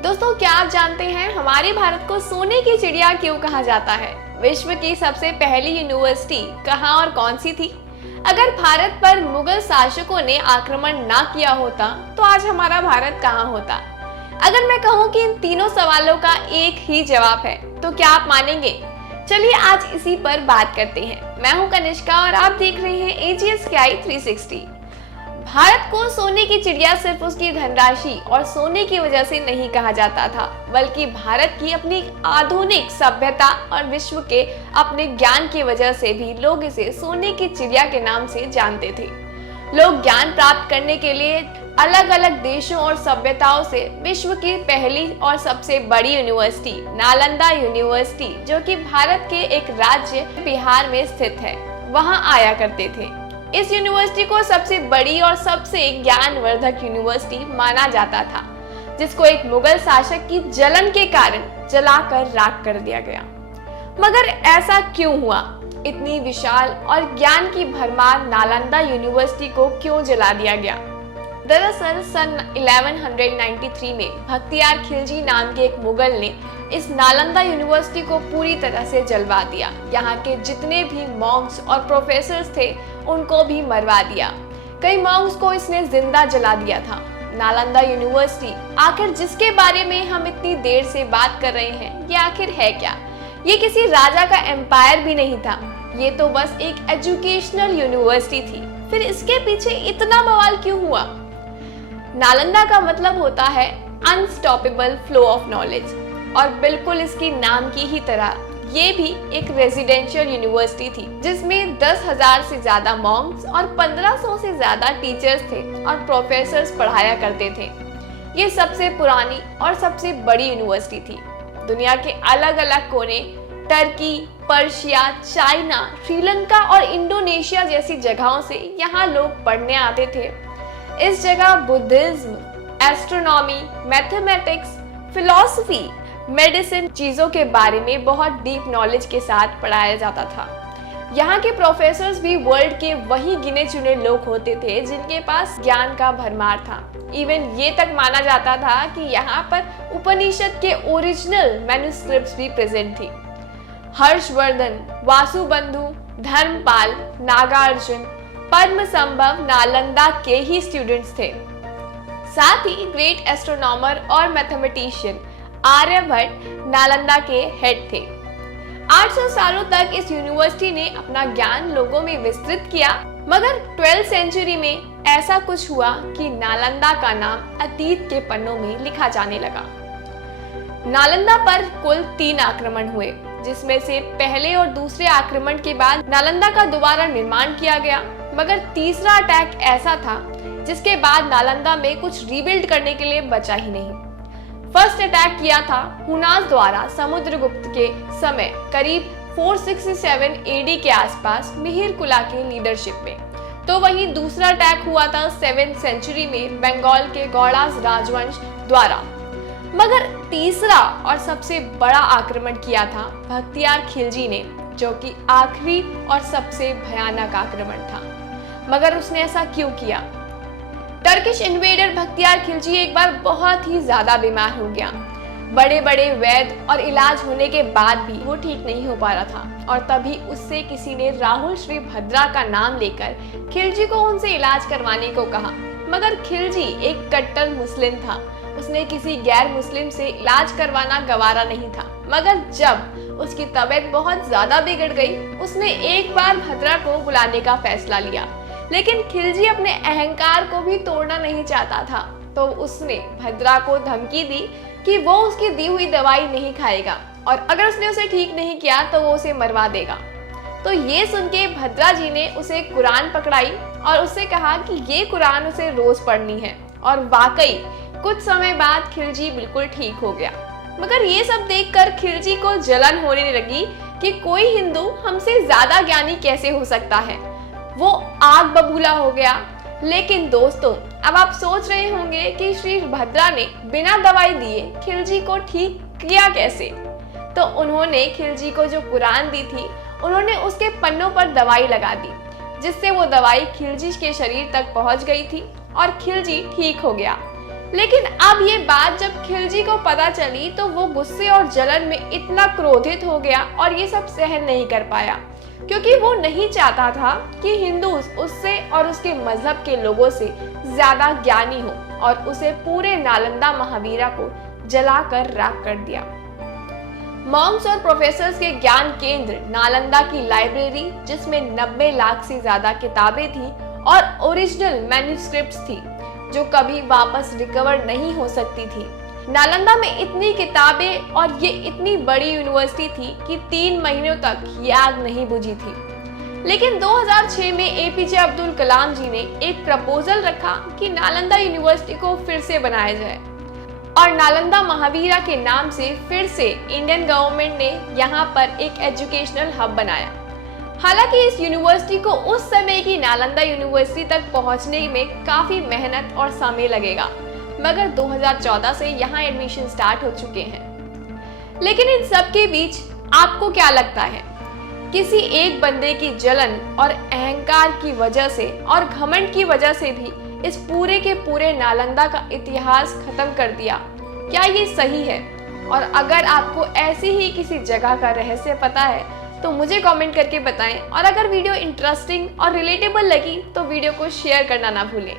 दोस्तों, क्या आप जानते हैं हमारे भारत को सोने की चिड़िया क्यों कहा जाता है? विश्व की सबसे पहली यूनिवर्सिटी कहाँ और कौन सी थी? अगर भारत पर मुगल शासकों ने आक्रमण ना किया होता तो आज हमारा भारत कहाँ होता? अगर मैं कहूँ कि इन तीनों सवालों का एक ही जवाब है तो क्या आप मानेंगे? चलिए आज इसी पर बात करते हैं। मैं हूँ कनिष्का और आप देख रहे हैं AGSKI 360। भारत को सोने की चिड़िया सिर्फ उसकी धनराशि और सोने की वजह से नहीं कहा जाता था, बल्कि भारत की अपनी आधुनिक सभ्यता और विश्व के अपने ज्ञान की वजह से भी लोग इसे सोने की चिड़िया के नाम से जानते थे। लोग ज्ञान प्राप्त करने के लिए अलग अलग देशों और सभ्यताओं से विश्व की पहली और सबसे बड़ी यूनिवर्सिटी नालंदा यूनिवर्सिटी, जो कि भारत के एक राज्य बिहार में स्थित है, वहां आया करते थे। इस यूनिवर्सिटी को सबसे बड़ी और सबसे ज्ञानवर्धक यूनिवर्सिटी माना जाता था, जिसको एक मुगल शासक की जलन के कारण जलाकर राख कर दिया गया। मगर ऐसा क्यों हुआ? इतनी विशाल और ज्ञान की भरमार नालंदा यूनिवर्सिटी को क्यों जला दिया गया? दरअसल सन 1193 में भख्तियार खिलजी नाम के एक मुगल ने इस नालंदा यूनिवर्सिटी को पूरी तरह से जलवा दिया। यहाँ के जितने भी मॉन्क्स और प्रोफेसर्स थे उनको भी मरवा दिया। कई मॉन्क्स को इसने जिंदा जला दिया था। नालंदा यूनिवर्सिटी आखिर जिसके बारे में हम इतनी देर से बात कर रहे हैं, ये आखिर है क्या? ये किसी राजा का एम्पायर भी नहीं था, ये तो बस एक एजुकेशनल यूनिवर्सिटी थी। फिर इसके पीछे इतना बवाल क्यों हुआ? नालंदा का मतलब होता है अनस्टॉपेबल फ्लो ऑफ नॉलेज, और बिल्कुल इसकी नाम की ही तरह ये भी एक रेजिडेंशियल यूनिवर्सिटी थी, जिसमें 10,000 से ज्यादा मॉन्क्स और 1500 से ज्यादा टीचर्स थे और प्रोफेसर्स पढ़ाया करते थे। ये सबसे पुरानी और सबसे बड़ी यूनिवर्सिटी थी। दुनिया के अलग अलग कोने, टर्की, पर्शिया, चाइना, श्रीलंका और इंडोनेशिया जैसी जगहों से यहाँ लोग पढ़ने आते थे। इस जगह Buddhism, astronomy, mathematics, philosophy, medicine चीजों के बारे में बहुत डीप नॉलेज के साथ पढ़ाया जाता था। यहाँ के प्रोफेसर्स भी वर्ल्ड के वही गिने चुने लोग होते थे जिनके पास ज्ञान का भरमार था। इवन ये तक माना जाता था कि यहाँ पर उपनिषद के ओरिजिनल मैन्युस्क्रिप्ट्स भी प्रेजेंट थी। हर्षवर्धन, वासुबंधु, धर्मपाल, नागार्जुन, पद्मसंभव नालंदा के ही स्टूडेंट्स थे। साथ ही ग्रेट एस्ट्रोनॉमर और मैथमेटिशियन आर्यभट्ट नालंदा के हेड थे। 800 सालों तक इस यूनिवर्सिटी ने अपना ज्ञान लोगों में विस्तृत किया, मगर 12th सेंचुरी में ऐसा कुछ हुआ कि नालंदा का नाम अतीत के पन्नों में लिखा जाने लगा। नालंदा पर कुल 3 आक्रमण हुए, जिसमें से पहले और दूसरे आक्रमण के बाद नालंदा का दोबारा निर्माण किया गया, मगर तीसरा अटैक ऐसा था जिसके बाद नालंदा में कुछ रीबिल्ड करने के लिए बचा ही नहीं। फर्स्ट अटैक किया था हुनास द्वारा समुद्रगुप्त के समय करीब 467 AD के आसपास मिहिर कुला के लीडरशिप में। तो वहीं दूसरा अटैक हुआ था 7th सेंचुरी में बंगाल के गौड़ास राजवंश द्वारा। मगर तीसरा और सबसे बड़ा आक्रमण किया था भख्तियार खिलजी ने, जो कि आखिरी और सबसे भयानक आक्रमण था। मगर उसने ऐसा क्यों किया? टर्किश इन्वेडर भख्तियार खिलजी एक बार बहुत ही ज्यादा बीमार हो गया। बड़े बड़े वैद्य और इलाज होने के बाद भी वो ठीक नहीं हो पा रहा था, और तभी उससे किसी ने राहुल श्री भद्रा का नाम लेकर खिलजी को उनसे इलाज करवाने को कहा। मगर खिलजी एक कट्टर मुस्लिम था, उसने किसी गैर मुस्लिम से इलाज करवाना गवारा नहीं था। मगर जब उसकी तबीयत बहुत ज्यादा बिगड़ गई, उसने एक बार भद्रा को बुलाने का फैसला लिया। लेकिन खिलजी अपने अहंकार को भी तोड़ना नहीं चाहता था, तो उसने भद्रा को धमकी दी कि वो उसकी दी हुई दवाई नहीं खाएगा, और अगर उसने उसे ठीक नहीं किया तो वो उसे मरवा देगा। तो ये सुन के भद्रा जी ने उसे कुरान पकड़ाई और उससे कहा कि ये कुरान उसे रोज पढ़नी है, और वाकई कुछ समय बाद खिलजी बिल्कुल ठीक हो गया। मगर ये सब देखकर खिलजी को जलन होने लगी कि कोई हिंदू हमसे ज्यादा ज्ञानी कैसे हो सकता है। वो आग बबूला हो गया। लेकिन दोस्तों, अब आप सोच रहे होंगे कि श्री भद्रा ने बिना दवाई दिए खिलजी को ठीक किया कैसे? तो उन्होंने खिलजी को जो कुरान दी थी, उन्होंने उसके पन्नों पर दवाई लगा दी, जिससे वो दवाई खिलजी के शरीर तक पहुंच गई थी और खिलजी ठीक हो गया। लेकिन अब ये बात जब खिलजी को पता चली तो वो गुस्से और जलन में इतना क्रोधित हो गया और ये सब सहन नहीं कर पाया, क्योंकि वो नहीं चाहता था कि हिंदू उससे और उसके मजहब के लोगों से ज्यादा ज्ञानी हो, और उसे पूरे नालंदा महावीरा को जलाकर राख कर दिया। मॉन्क्स और प्रोफेसर्स के ज्ञान केंद्र नालंदा की लाइब्रेरी, जिसमें 90 लाख से ज्यादा किताबें थी और ओरिजिनल मैन्युस्क्रिप्ट्स थी जो कभी वापस रिकवर नहीं हो सकती थी। नालंदा में इतनी किताबें और ये इतनी बड़ी यूनिवर्सिटी थी कि 3 महीनों तक ये आग नहीं बुझी थी। लेकिन 2006 में एपीजे अब्दुल कलाम जी ने एक प्रपोजल रखा कि नालंदा यूनिवर्सिटी को फिर से बनाया जाए, और नालंदा महावीरा के नाम से फिर से इंडियन गवर्नमेंट ने यहाँ पर एक एजुकेशनल हब बनाया। हालांकि इस यूनिवर्सिटी को उस समय की नालंदा यूनिवर्सिटी तक पहुंचने में काफी मेहनत और समय लगेगा, मगर 2014 से यहाँ एडमिशन स्टार्ट हो चुके हैं। लेकिन इन सब के बीच आपको क्या लगता है, किसी एक बंदे की जलन और अहंकार की वजह से और घमंड की वजह से भी इस पूरे के पूरे नालंदा का इतिहास खत्म कर दिया? क्या ये सही है? और अगर आपको ऐसी ही किसी जगह का रहस्य पता है तो मुझे कमेंट करके बताएं, और अगर वीडियो इंटरेस्टिंग और रिलेटेबल लगी तो वीडियो को शेयर करना ना भूलें।